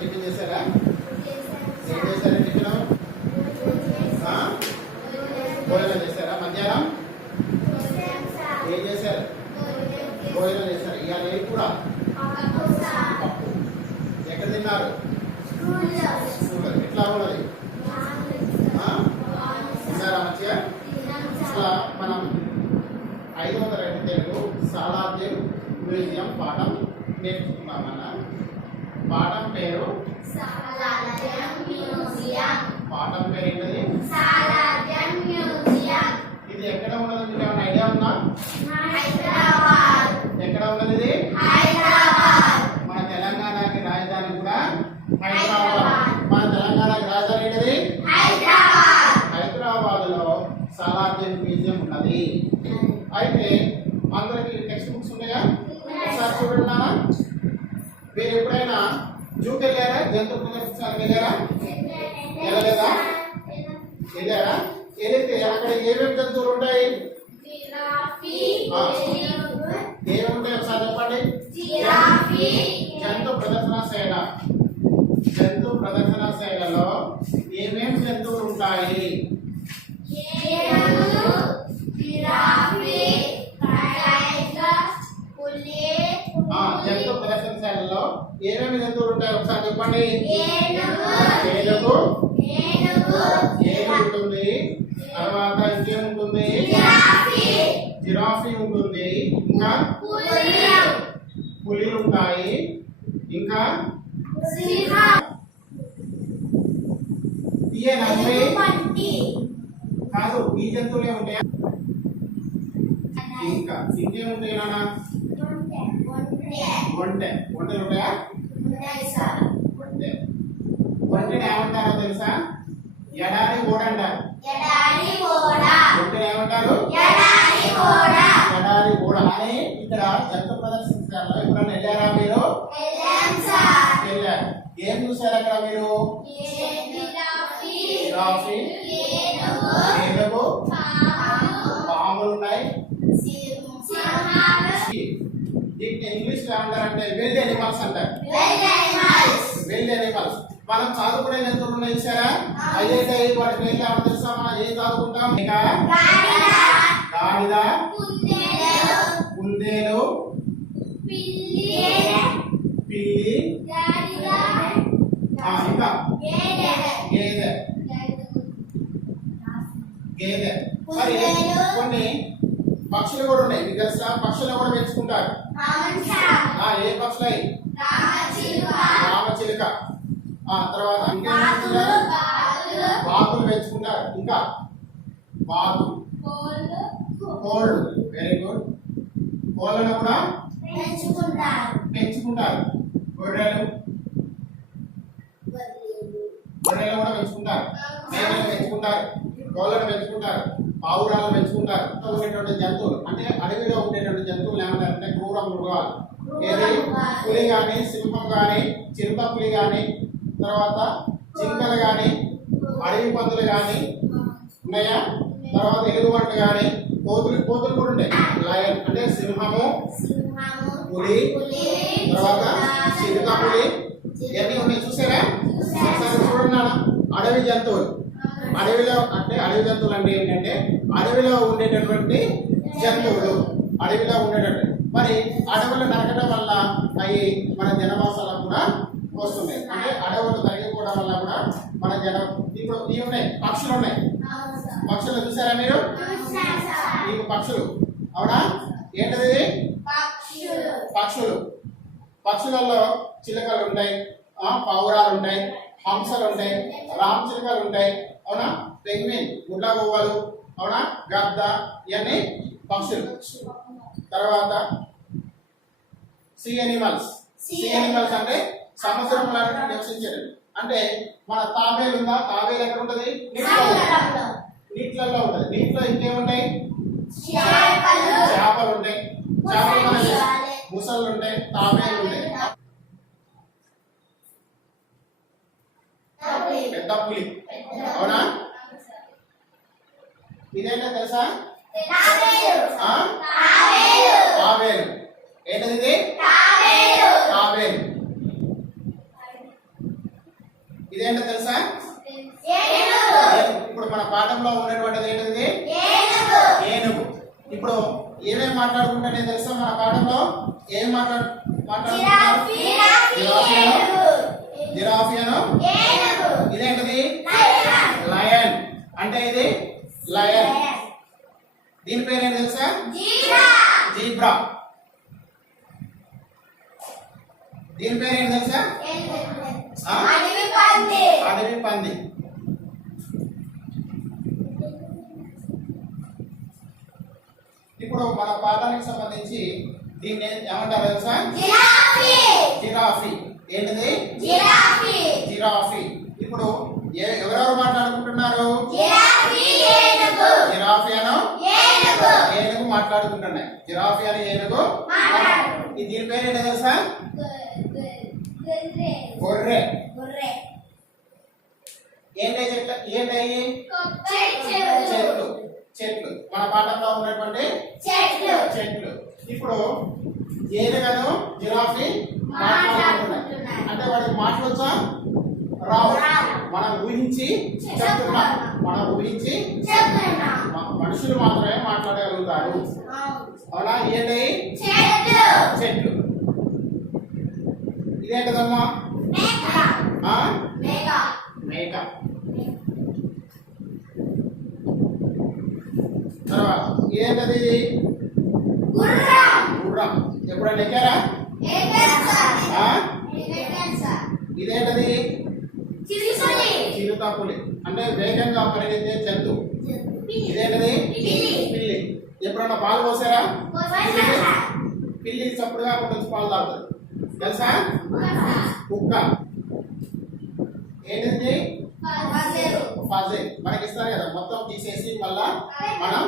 Tiffin చేశారా? ఏం చేశారా టిఫిన్? భోజనం చేశారా? మధ్యాహ్నం ఏం చేశారు? భోజనం చేశారు. ఇవాళ ఏం కూడా పప్పు. ఎక్కడ తిన్నారు? స్కూల్లో. ఎట్లా ఉన్నది? తిన్నారా మంచిగా? అసలు మనం 5వ తరగతి తెలుగు సాలార్జంగ్ మ్యూజియం పాఠం నేర్చుకున్నామన్న. పాఠం పేరు పాఠం పేరు ఏంటది? ఇది ఎక్కడ ఉన్నది? మీకు ఏమైనా ఐడియా ఉందా? ఎక్కడ ఉన్నది ఇది? మన తెలంగాణకి రాజధాని కూడా హైదరాబాద్. మన తెలంగాణకి రాజధాని ఏంటిది? హైదరాబాద్ లో సాలార్జంగ్ మ్యూజియం ఉన్నది. అయితే అందరికి టెక్స్ట్ బుక్స్ ఉన్నాయా? ఒకసారి చూడండి నాన్న. మీరు ఎప్పుడైనా జూకి వెళ్ళారా? జంతు ప్రదర్శనకి వెళ్ళారా? వెళ్ళలేదా? వెళ్ళారా? వెళితే అక్కడ ఏమేమి జంతువులు ఉంటాయి? ఏమేమి ఉంటాయి ఒకసారి చెప్పండి. జంతు ప్రదర్శనశాల. జంతు ప్రదర్శనశాలలో ఏమేమి జంతువులు ఉంటాయి? జంతు ప్రదర్శనశాలలో ఏమేమి జంతువులు ఉంటాయి ఒకసారి చెప్పండి. ఏనుగు ఉంటుంది. తర్వాత ఇంకేముంటుంది? జిరాఫీ ఉంటుంది. ఇంకా పులిలు ఉంటాయి. ఇంకా కాదు, ఈ జంతువులే ఉంటాయా? ఇంకా ఇంకేముంటాయి నాన్న? ఒంటెలు ఉంటాయా? ఒంటెని ఏమంటారో తెలుసా? ఎడారి ఓడ అంటారు. ఒంటెని ఏమంటారు? ఎడారి ఓడ అని. ఇక్కడ జంతు ప్రదర్శనశాలలో ఎప్పుడన్నా వెళ్ళారా మీరు? వెళ్ళారు. ఏం చూసారు అక్కడ మీరు? జిరాఫీ, ఏనుగు, పాములు ఉన్నాయి. దీన్ని ఇంగ్లీష్ లో ఏమంటారంటే వెల్డ్ ఎనిమల్స్ అంటారు. Wild animals. మనం చదువుకునే జంతువులు ఉన్నాయి చూసారా? అయితే వాటి పేర్లు ఏమో తెలుసా? మనం ఏం చదువుకుంటాం? గాడిద, కుందేలు, పిల్లి, ఇంకా గేదె. మరి కొన్ని పక్షులు కూడా ఉన్నాయి. మీకు తెలుసా? పక్షులను కూడా పెంచుకుంటారు. ఏ పక్షులు? రామచిలుక. తర్వాత ఇంకేంటారు? బాతులు పెంచుకుంటారు. ఇంకా బాతు, కోళ్ళు. Very good. కోళ్ళను కూడా పెంచుకుంటారు. గొర్రెలు కూడా పెంచుకుంటారు. మేకలు పెంచుకుంటారు. కోళ్ళను పెంచుకుంటారు. పావురాలను పెంచుకుంటారు. ఉండేటువంటి జంతువులు అంటే అడవిలో ఉండేటువంటి జంతువులు ఏమంటారంటే క్రూర మృగాలు. ఏది? పులి కానీ, సింహం కానీ, చిరుత పులి కానీ, తర్వాత జింకలు కానీ, అడవి పందులు కానీ ఉన్నాయా? తర్వాత ఎలుగుబంట్లు కానీ, కోతులు కూడా ఉంటాయి. లయన్ అంటే సింహము, పులి, తర్వాత చిరుత పులి, ఇవన్నీ ఉన్నాయి. చూసారా? ఒకసారి చూడండి. అడవి జంతువులు. అడవిలో అంటే అడవి జంతువులు అంటే ఏంటంటే అడవిలో ఉండేటటువంటి జంతువులు. అడవిలో ఉండేటటువంటి మరి అడవులు నరకడం వల్ల అవి మన జనవాసాలకు కూడా వస్తున్నాయి. అంటే అడవులు తరిగిపోవడం వల్ల కూడా మన ఇప్పుడు ఇవి ఉన్నాయి. పక్షులు ఉన్నాయి. పక్షులు చూసారా మీరు? ఇవి పక్షులు. అవునా? ఏంటది? పక్షులు. పక్షులలో చిలుకలు ఉంటాయి, పావురాలు ఉంటాయి, హంసలు ఉంటాయి, రామచిలుకలు ఉంటాయి. అవునా? పెంగ్విన్, గుడ్ల గువ్వలు. అవునా? గద్ద. ఇవన్నీ పక్షులు. తర్వాత సీ ఎనిమల్స్. సీ ఎనిమల్స్ అంటే సముద్రంలో నివసించేది. అంటే మన తాబేలు ఉందా? తాబేలు ఎక్కడ ఉంటుంది? నీటిలలో ఉంటుంది. నీటిలో ఇంకేముంటాయి? చేపలు ఉంటాయి. చేపలు ముసళ్ళు ఉంటాయి. తాబేలు ఉంటాయి. పెద్ద పులి. అవునా? ఇదేంటో తెలుసా? తాబేలు. ఏంటది? తాబేలు. ఇదేంటో తెలుసా? ఇప్పుడు మన పాఠంలో ఉన్నటువంటిది ఏంటిది? ఏనుగు. ఇప్పుడు ఏమేమి మాట్లాడుకుంటానే తెలుసా? మన పాఠంలో ఏం మాట్లాడుకుంటున్నారు? జిరాఫియాను. ఇదేంటిది? లయన్. అంటే ఇది లయన్. దీని పేరు ఏంటి తెలుసా? జీబ్రా. దీని పేరు ఏంటి తెలుసా? అడవి పంది. ఇప్పుడు మన పాఠానికి సంబంధించి దీన్ని ఏమంటారు తెలుసా? జిరాఫీ. ఏంటిది? జిరాఫీ. ఇప్పుడు ఎవరెవరు మాట్లాడుకుంటున్నారు? జిరాఫీ అను ఏనుగు మాట్లాడుకుంటున్నాయి. జిరాఫీ అని ఏనుగు. దీని పేరు ఏంటో తెలుసా? గొర్రె. ఏంటి చెట్లు? ఏంటయ్యి? చెట్లు. మన పాఠంలో ఉన్నటువంటి చెట్లు. ఇప్పుడు ఏనుగను జిరాఫీ మాట్లాడుకుంటున్నాయి. అంటే వాడికి మాటలు వచ్చా? రావు. మనం ఊహించి చెప్తున్నాం. మనుషులు మాత్రమే మాట్లాడగలుగుతారు. అవునా? ఏంటి? చెట్లు. ఇదేంటదమ్మా? మేక. తర్వాత ఏంటది? గుర్రం. ఎప్పుడైనా ఎక్కారా? ఇదేంటది? చిరుతపులి. అంటే వేగంగా పరిగెత్తే జంతువు. ఇదేంటది? పిల్లి. ఎప్పుడన్నా పాలు పోసారా? పిల్లి చప్పుడుగా కొంచెం పాలు తాగుతుంది తెలుసా? కుక్క. ఏంటిది? ఫజిల్. మనకి ఇస్తారు కదా, మొత్తం తీసేసి మళ్ళా మనం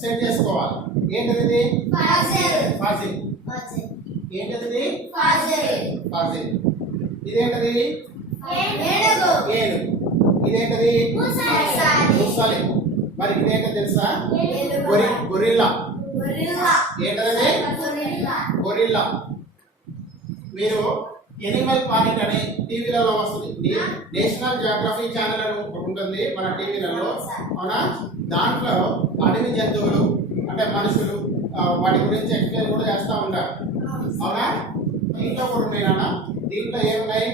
సెట్ చేసుకోవాలి. ఏంటిది? ఫజిల్. ఏంటిది? ఫజిల్. ఇదేంటది? ఏనుగు. ఇదేంటది? ముసలి. మరి ఇదేంటో తెలుసా? గొరిల్లా. ఏంటది? గొరిల్లా. మీరు ఎనిమల్ ప్లానెట్ అనే టీవీలలో వస్తుంది. నేషనల్ జియోగ్రఫీ ఛానల్ అని ఉంటుంది మన టీవీలలో. అవునా? దాంట్లో అడవి జంతువులు అంటే మనుషులు వాటి గురించి ఎక్స్ప్లెయిన్ కూడా చేస్తూ ఉంటారు. అవునా? దీంట్లో కూడా ఉన్నాయి నాన్న. దీంట్లో ఏమున్నాయి?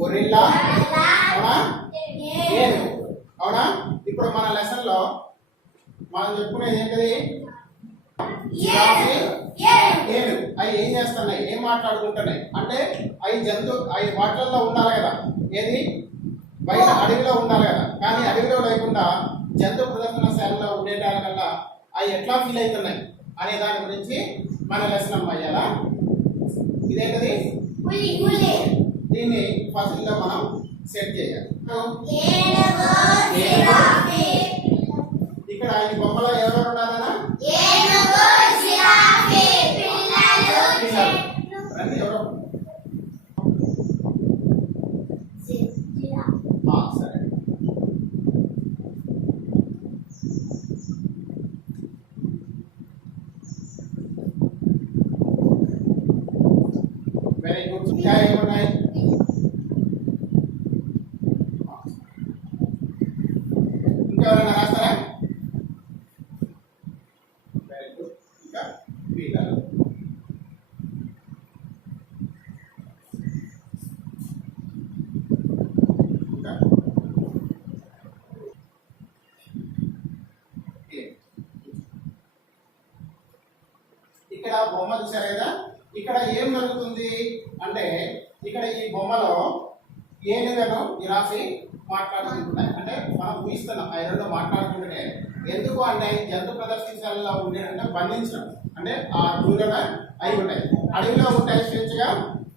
గొరిల్లా. అవునా? ఏనుగు. అవునా? ఇప్పుడు మన లెసన్ లో మనం చెప్పుకునేది ఏంటిది? ఏనుగు. అవి ఏం చేస్తున్నాయి? ఏం మాట్లాడుకుంటున్నాయి? అంటే అవి వాటిల్లో ఉండాలి కదా. ఏది? బయట అడవిలో ఉండాలి కదా. కానీ అడవిలో లేకుండా జంతు ప్రదర్శనశాలలో ఉండేదానికల్లా అవి ఎట్లా ఫీల్ అవుతున్నాయి అనే దాని గురించి మన లెసన్ అయ్యాలా. ఇదేంటది? దీన్ని ఫస్ట్ లో మనం సెట్ చేయాలి. ఇక్కడ ఈ బొమ్మలో ఎవరెవరు ఉన్నారన్నా? రండి. ఎవరు? సరే. Very good. ఇంకా ఏమున్నాయి? ఇంకెవరైనా రాస్తారా? Very good. ఇంకా పీటర్. ఇంకా ఇక్కడ బొమ్మ చూసారు కదా. ఇక్కడ ఏం జరుగుతుంది అంటే ఇక్కడ ఈ బొమ్మలో ఏనుగను జిరాఫీ మాట్లాడుకుంటున్నాయి. అంటే మనం ఊహిస్తున్నాం ఆ రెండు మాట్లాడుకుంటే. ఎందుకు అంటే జంతు ప్రదర్శనశాలలో ఉండేటంటే బంధించడం. అంటే ఆ దూరణ అయి ఉంటాయి. అడవిలో ఉంటాయి స్వేచ్ఛగా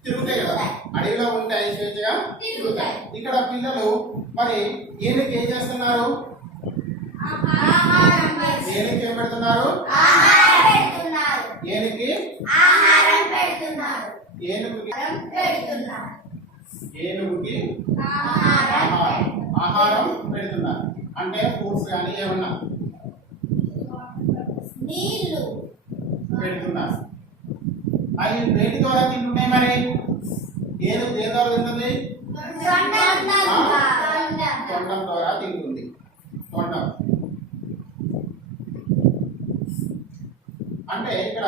తిరుగుతాయి కదా. అడవిలో ఉంటాయి స్వేచ్ఛగా తిరుగుతాయి. ఇక్కడ పిల్లలు మరి ఏనుగుకి ఏం చేస్తున్నారు? ఏనుగుకి ఏం పెడుతున్నారు? ఏనుగుకి ఆహారం పెడుతున్నారు. అంటే ఫ్రూట్స్ కానీ ఏమన్నా నీళ్లు పెడుతున్నారు. అవి వేటి ద్వారా తింటున్నాయి మరి ఏం ద్వారా తింటుంది తొండం ద్వారా తింటుంది తొండం అంటే ఇక్కడ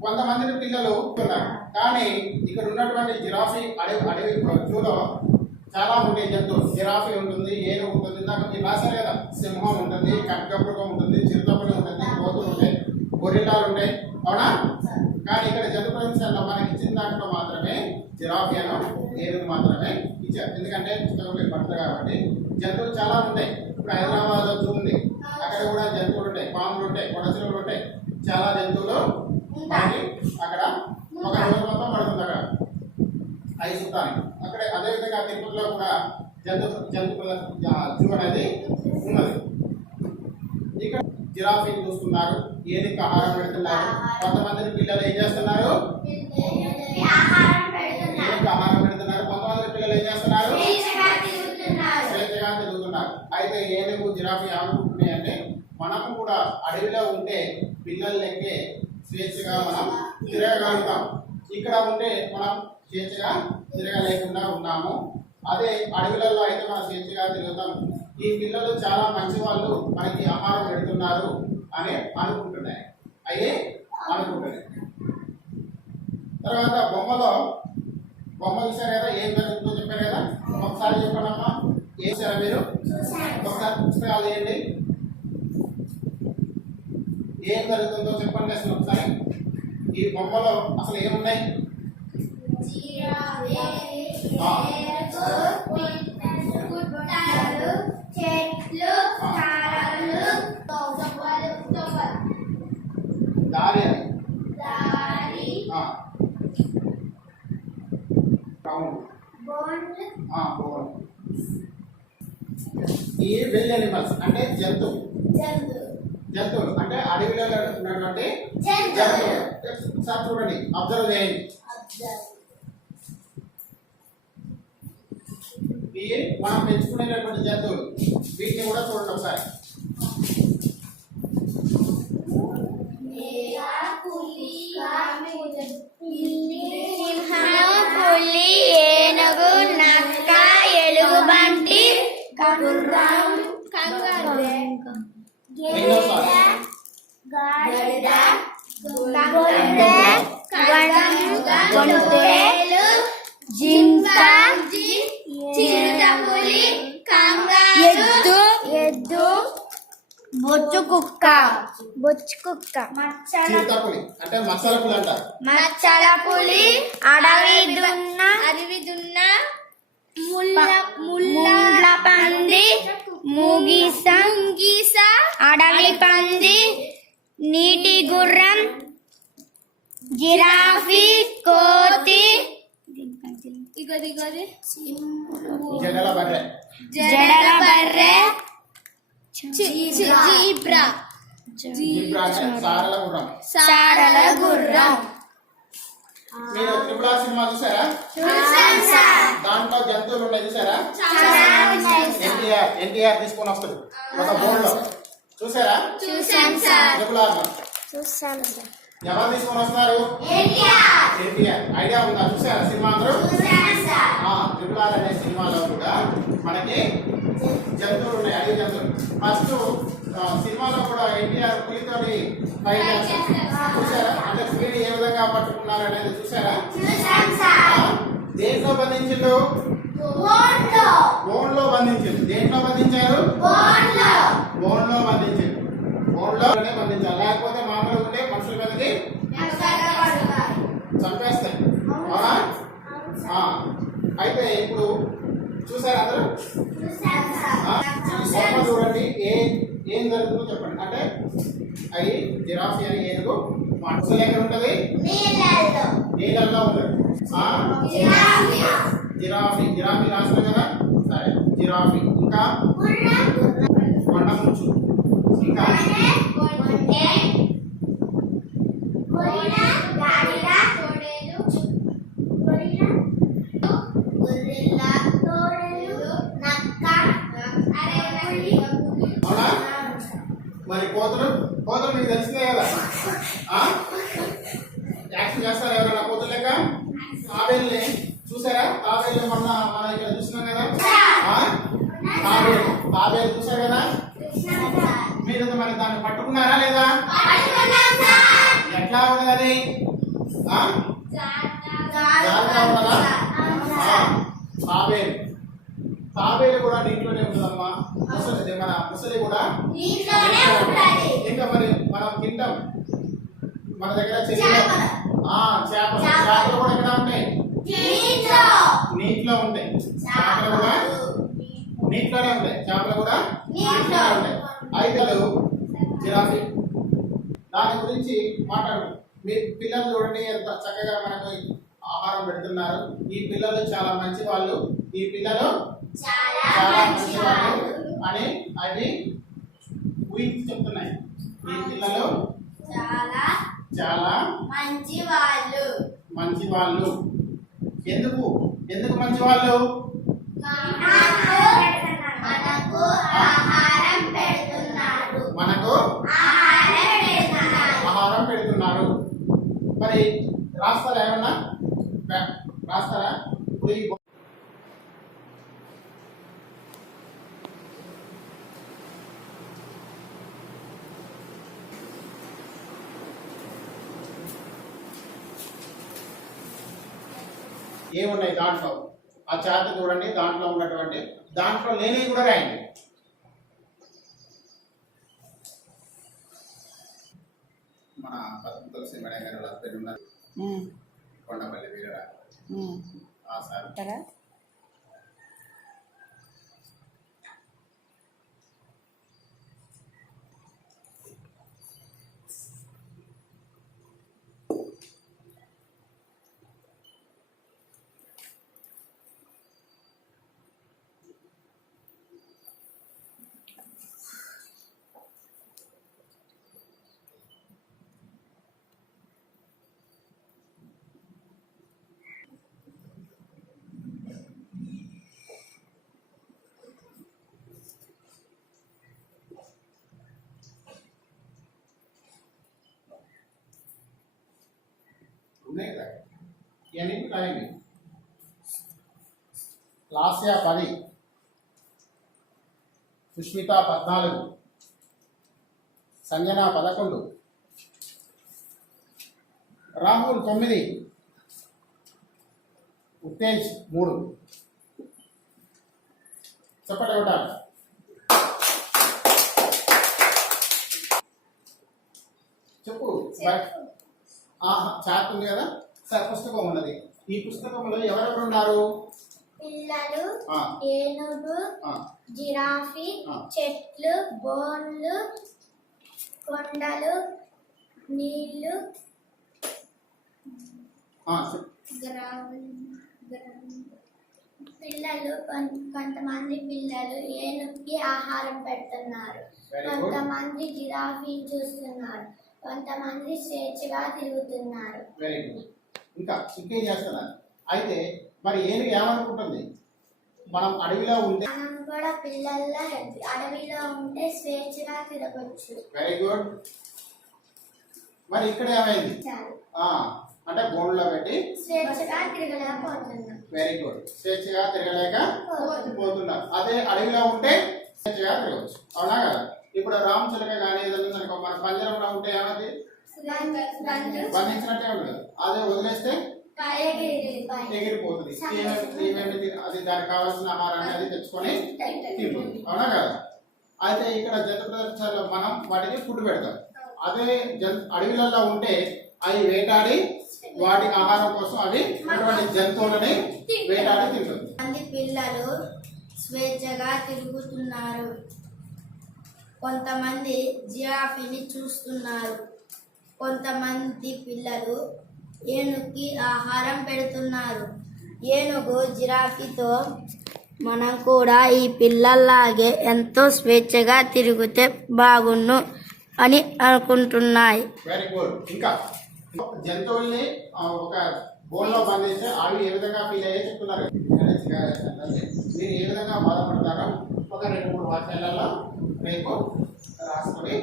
కొంతమంది పిల్లలు ఉన్నారు కానీ ఇక్కడ ఉన్నటువంటి జిరాఫీ అడవి జూలో చాలా ఉంటాయి జంతువులు జిరాఫీ ఉంటుంది ఏనుగు ఉంటుంది ఇందాక మీరు రాశారు కదా సింహం ఉంటుంది ఖడ్గమృగం ఉంటుంది చిరుతపులి ఉంటుంది కోతులు ఉంటాయి గొరిల్లాలు ఉంటాయి అవునా కానీ ఇక్కడ జంతు ప్రదర్శనలో మనకి ఇచ్చిన దాంట్లో మాత్రమే జిరాఫీ అను ఏనుగు మాత్రమే ఇచ్చారు ఎందుకంటే పుస్తకంలో పడుతుంది కాబట్టి జంతువులు చాలా ఉంటాయి ఇప్పుడు హైదరాబాద్లో జూ ఉంది అక్కడ కూడా జంతువులు ఉంటాయి పాములు ఉంటాయి కొడచిలువలు ఉంటాయి చాలా జంతువులు మనకి అక్కడ ఒక రోజు మొత్తం పడుతుంది అక్కడ ఐదు సుట్టానికి అక్కడ అదేవిధంగా తిరుపతిలో కూడా జంతు జూ అనేది ఉన్నది ఇక్కడ జిరాఫీని చూస్తున్నారు ఏనుగుకి ఆహారం పెడుతున్నారు కొంతమంది పిల్లలు ఏం చేస్తున్నారు ఏనుగుకి ఆహారం పెడుతున్నారు కొంతమంది పిల్లలు ఏం చేస్తున్నారు స్వేచ్ఛగా తిరుగుతున్నారు అయితే ఏనుగు జిరాఫీ ఆడుకుంటున్నాయి అంటే మనము కూడా అడవిలో ఉంటే పిల్లలు లెక్కే స్వేచ్ఛగా మనం తిరగగలుగుతాం ఇక్కడ ఉంటే మనం స్వేచ్ఛగా తిరగలేకుండా ఉన్నాము అదే అడవులలో అయితే మనం స్వేచ్ఛగా తిరుగుతాం ఈ పిల్లలు చాలా మంచి వాళ్ళు మనకి ఆహారం పెడుతున్నారు అని అనుకుంటున్నాయి అయ్యే అనుకుంటున్నాయి తర్వాత బొమ్మ చూసారు కదా ఏం జరుగుతుందో చెప్పారు కదా ఒకసారి చెప్పండి అమ్మా ఏం సార్ మీరు ఒకసారి పుస్తకాలు వేయండి ఏం జరుగుతుందో చెప్పండి అసలు ఒకసారి ఈ బొమ్మలో అసలు ఏమున్నాయి దారి ఈ విల్ ఎనిమల్స్ అంటే జంతువులు అంటే అడవిలో ఉన్నటువంటి జంతువులు సార్ చూడండి అబ్జర్వ్ చేయండి ఇవి మనం పెంచుకునేటటువంటి జంతువులు వీటిని కూడా చూడండి ఒకసారి సింహము పులి ఏనుగు నక్క ఎలుగుబంటి గుర్రం గొంతేలు జింక చిరుతపులి ఎద్దు బొచ్చు కుక్క చిరుతపులి అంటే మచ్చలపులి అంటారు మచ్చలపులి అడవి దున్న ముళ్ళ పంది ముగిస అడవి పంది నీటి గుర్రం జిరాఫీ కోతి జడల బర్రె జీబ్రా సారల గుర్రం మీరు త్రిపుర సినిమా చూసారా దాంట్లో జంతువులు ఉన్నాయి చూసారా ఎన్టీఆర్ తీసుకొని వస్తాడు ఒక బోర్డు లో చూసారా త్రిపుర ఎవరు తీసుకొని వస్తారు ఎన్టీఆర్ ఐడియా ఉందా చూసారా సినిమా అందరూ త్రిపుర అనే సినిమాలో కూడా మనకి జంతువులు ఉన్నాయి అడవి జంతువులు ఫస్ట్ సినిమాలో కూడా ఎన్టీఆర్ పులితోటి ఫైట్ చేస్తారు చూసారా అంటే పులిని ఏ విధంగా పట్టుకున్నారు అనేది చూసారా దేంట్లో బంధించిండు బోన్ లో బంధించిండు దేంట్లో బంధించారు బోన్ లో బంధించిండు బోన్ లోనే బంధించారు లేకపోతే మామూలుగా ఉంటే మనుషుల మీదకి చంపేస్తాయి అయితే ఇప్పుడు చూసారు అందరూ బొమ్మ చూడండి ఏం జరుగుతుందో చెప్పండి అంటే అవి జిరాఫీ అని ఏనుగు అసలు ఎక్కడ ఉంటుంది నీళ్ళల్లో ఉంటుంది జిరాఫీ రాస్తారు కదా సరే జిరాఫీ ఇంకా కొండ ముంచు ఇంకా మరి కోతలు మీకు తెలిసిందే కదా యాక్షన్ చేస్తారు ఎవరైనా కోతలు చూసారుగా తాబేల్ని చూసారా? తాబేలు మన ఇక్కడ చూస్తున్నాం కదా. తాబేలు చూసారు కదా. మీరు మరి దాన్ని పట్టుకున్నారా లేదా? ఎట్లా ఉన్నది అది? జాగ్రత్త ఉన్నదా? తాబేలు తాబేలు కూడా నీటిలోనే ఉంటుందమ్మా. ముసలి మన ముసలి కూడా ఇంకా మరి మనం తింటాం మన దగ్గర చేపలు చేపలు కూడా ఎక్కడ ఉంటాయి? నీటిలో ఉంటాయి. చేపలు కూడా నీటిలోనే ఉంటాయి. చేపలు కూడా నీటిలోనే ఉంటాయి. అయితే జిరాఫీ దాని గురించి మాట్లాడు. మీ పిల్లలు చూడండి ఎంత చక్కగా మనకు ఆహారం పెడుతున్నారు. ఈ పిల్లలు చాలా మంచి వాళ్ళు. ఈ పిల్లలు చాలా మంచి వాళ్ళు అని అవి ఊహించి చెప్తున్నాయి. ఈ పిల్లలు చాలా మంచి వాళ్ళు. ఎందుకు మంచి వాళ్ళు? మనకు ఆహారం పెడుతున్నారు. మరి రాస్తారా? ఏమన్నా రాస్తారా? ఇప్పుడు ఏమున్నాయి దాంట్లో? ఆ చార్ట్ చూడండి. దాంట్లో ఉన్నటువంటి దాంట్లో లేనివి కూడా రాయండి. మన తులసి మేడం గారు వాళ్ళ పేరు ఉన్నారు, కొండపల్లి వీరరా సార్. ఉన్నాయి కదా. ఇవన్నీ రాయండి. లాస్య 10, సుష్మిత 14, సంజన 11, రాహుల్ 9, ఉత్తేజ్ 3. చెప్పండి ఒకట. చెప్పు. చార్ట్ ఉంది కదా సార్. పుస్తకం ఉన్నది. ఈ పుస్తకంలో ఎవరెవరు ఉన్నారు? పిల్లలు, ఏనుగు, జిరాఫీ, చెట్లు, బోన్లు, కొండలు, నీళ్లు, పిల్లలు. కొంతమంది పిల్లలు ఏనుగుకి ఆహారం పెడుతున్నారు. కొంతమంది జిరాఫీ చూస్తున్నారు. కొంతమంది స్వేచ్ఛగా తిరుగుతున్నారు. Very good. ఇంకా ఇంకేం చేస్తున్నారు? అయితే మరి ఏనుగు ఏమనుకుంటుంది? మనం అడవిలో ఉంటే మనం కూడా పిల్లల్లో అడవిలో ఉంటే స్వేచ్ఛగా తిరగచ్చు. Very good. మరి ఇక్కడ ఏమైంది? అంటే బోన్లో పెట్టి స్వేచ్ఛగా తిరగలేకపోతున్నాం. Very good. స్వేచ్ఛగా తిరగలేకపోతున్నారు. అదే అడవిలో ఉంటే స్వేచ్ఛగా తిరగవచ్చు. అవునా కదా? ఇప్పుడు రామచిలక కానీ ఏదైనా మన పంజరంలో ఉంటే ఏమది? బంధించినట్టే ఉంటుంది. అదే వదిలేస్తే ఎగిరిపోతుంది. అది దానికి కావాల్సిన ఆహారాన్ని అది తెచ్చుకొని తింటుంది. అవునా కదా? అయితే ఇక్కడ జంతు ప్రదర్శనలో మనం వాటికి ఫుడ్ పెడతాం. అదే అడవిలలో ఉంటే అవి వేటాడి వాటి ఆహారం కోసం అవి అటువంటి జంతువులని వేటాడి తింటుంది. పిల్లలు స్వేచ్ఛగా తిరుగుతున్నారు. కొంతమంది జిరాఫీని చూస్తున్నారు. కొంతమంది పిల్లలు ఏనుగుకి ఆహారం పెడుతున్నారు. ఏనుగు జిరాఫీతో మనం కూడా ఈ పిల్లల్లాగే ఎంతో స్వేచ్ఛగా తిరిగితే బాగుండు అని అనుకుంటున్నాయి. Very good. ఇంకా జంతువుల్ని ఒక బోన్లో బంధిస్తే అవి ఏ విధంగా ఫీల్ అయ్యే చెప్తున్నారు. మీరు ఏ విధంగా బాధపడతారో ఒక 2-3 వాక్యాలలో రేపు రాసుకొని